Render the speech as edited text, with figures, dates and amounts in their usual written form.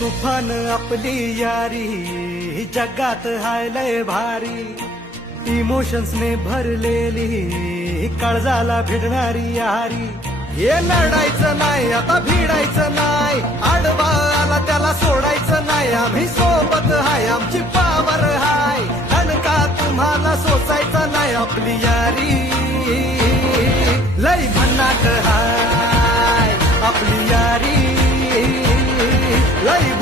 तुफान आपली यारी जगात हाय लय भारी, इमोशन्स ने भरलेली काळजाला भिडणारी यारी. हे लढायचं नाही आता भिडायचं नाही, आडवा आला त्याला सोडायचं नाही. आम्ही सोबत हाय आमची पावर हाय, का तुम्हाला सोसायचं नाही. आपली यारी लय भन्नाट हाय, आपली यारी लय